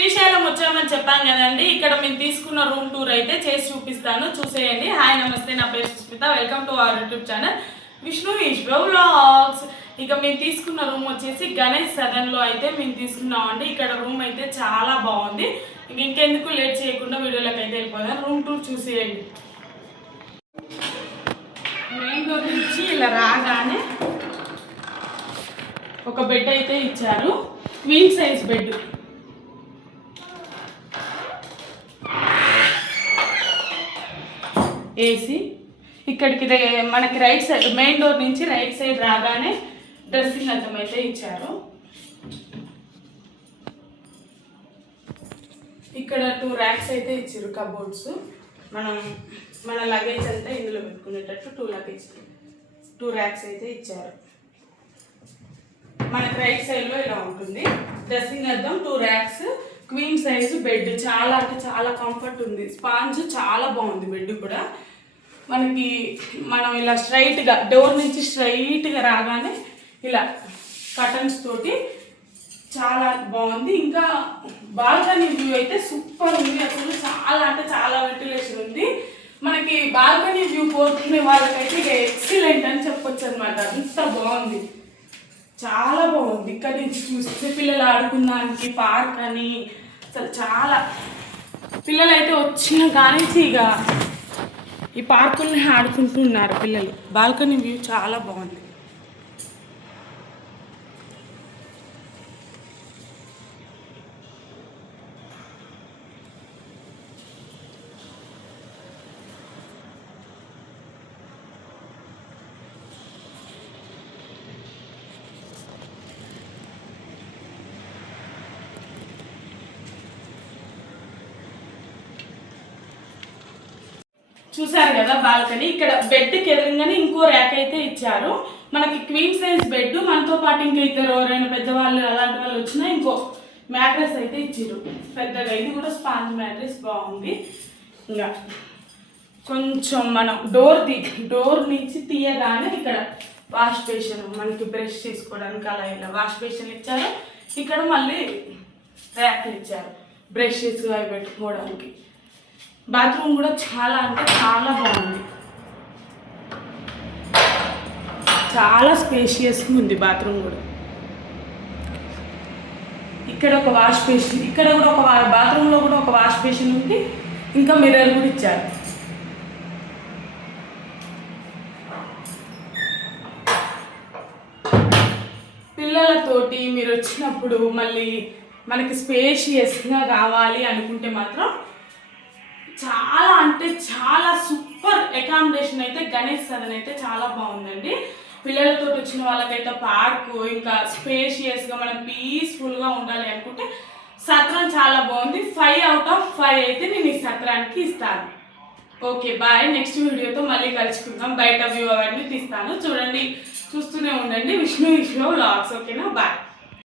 శ్రీశైలం వచ్చామని చెప్పాను కదండి. ఇక్కడ మేము తీసుకున్న రూమ్ టూర్ అయితే చేసి చూపిస్తాను, చూసేయండి. హాయ్ నమస్తే, నా పేరు Susmitha. Welcome to our YouTube channel Vishnu Eshwa vlogs. ఇక మేము తీసుకున్న రూమ్ వచ్చేసి గణేష్ సదన్లో అయితే మేము తీసుకున్నామండి. ఇక్కడ రూమ్ అయితే చాలా బాగుంది. ఇంకెందుకు లేట్ చేయకుండా వీడియోలోకి అయితే వెళ్ళిపోదాం. రూమ్ టూర్ చూసేయండి. మెయిన్ డోర్ నుంచి ఇలా రాగానే ఒక బెడ్ అయితే ఇచ్చారు, క్వీన్ సైజ్ బెడ్. ఏసీ. ఇక్కడికి మనకి రైట్ సైడ్, మెయిన్ డోర్ నుంచి రైట్ సైడ్ రాగానే డ్రెస్సింగ్ అద్దం అయితే ఇచ్చారు. ఇక్కడ 2 ర్యాక్స్ అయితే ఇచ్చారు, కబోర్డ్స్. మన లగేజ్ అంతా ఇందులో పెట్టుకునేటట్టు 2 ర్యాక్స్ అయితే ఇచ్చారు. మనకి రైట్ సైడ్లో ఇలా ఉంటుంది డ్రెస్సింగ్ అద్దం, 2 ర్యాక్స్, క్వీన్ సైజు బెడ్. చాలా అంటే చాలా కంఫర్ట్ ఉంది. స్పాంజ్ చాలా బాగుంది. బెడ్ కూడా మనం ఇలా స్ట్రైట్గా డోర్ నుంచి స్ట్రైట్గా రాగానే ఇలా కర్టన్స్ తోటి చాలా బాగుంది. ఇంకా బాల్కనీ వ్యూ అయితే సూపర్ ఉంది. అసలు చాలా అంటే చాలా వెంటిలేషన్ ఉంది. మనకి బాల్కనీ వ్యూ కోరుకునే వాళ్ళకైతే ఇక ఎక్సలెంట్ అని చెప్పొచ్చు అనమాట. అంత బాగుంది, చాలా బాగుంది. ఇక్కడ నుంచి చూస్తే పిల్లలు ఆడుకున్నానికి పార్క్ అని అసలు చాలా పిల్లలు అయితే వచ్చిన కానించి ఇక ఈ పార్కుల్ని ఆడుకుంటున్నారు పిల్లలు. బాల్కనీ వ్యూ చాలా బాగుంది. చూసారు కదా బాల్కనీ. ఇక్కడ బెడ్కి ఎదురుగానే ఇంకో ర్యాక్ అయితే ఇచ్చారు. మనకి క్వీన్ సైజ్ బెడ్, మనతో పాటు ఇంకా ఇద్దరు ఎవరైనా పెద్దవాళ్ళు అలాంటి వాళ్ళు వచ్చినా ఇంకో మ్యాట్రెస్ అయితే ఇచ్చారు పెద్దగా. ఇది కూడా స్పాంజ్ మ్యాట్రెస్, బాగుంది. ఇంకా కొంచెం మనం డోర్ నుంచి తీయగానే ఇక్కడ వాష్ బేషన్, మనకి బ్రష్ చేసుకోవడానికి అలా ఇలా వాష్ బేషన్ ఇచ్చారు. ఇక్కడ మళ్ళీ ర్యాక్లు ఇచ్చారు బ్రషెస్ అవి పెట్టుకోవడానికి. బాత్రూమ్ కూడా చాలా అంటే చాలా బాగుంది. చాలా స్పేషియస్గా ఉంది బాత్రూమ్ కూడా. ఇక్కడ ఒక వాష్ బేసిన్, ఇక్కడ కూడా ఒక బాత్రూంలో కూడా ఒక వాష్ బేసిన్ ఉంది. ఇంకా మిర్రర్ కూడా ఇచ్చారు. పిల్లలతోటి మీరు వచ్చినప్పుడు మళ్ళీ మనకి స్పేషియస్గా కావాలి అనుకుంటే మాత్రం చాలా అంటే చాలా సూపర్ అకామిడేషన్ అయితే గణేష్ సదన్ అయితే చాలా బాగుందండి. పిల్లలతో వచ్చిన వాళ్ళకైతే పార్కు, ఇంకా స్పేషియస్గా మనం పీస్ఫుల్గా ఉండాలి అనుకుంటే సత్రం చాలా బాగుంది. 5 out of 5 అయితే నేను ఈ సత్రానికి ఇస్తాను. Okay bye. నెక్స్ట్ వీడియోతో మళ్ళీ కలుసుకుందాం. బయట వ్యూ అవన్నీ తీస్తాను, చూడండి, చూస్తూనే ఉండండి. విష్ణు ఈశ్వ వ్లాగ్స్. ఓకేనా, బాయ్.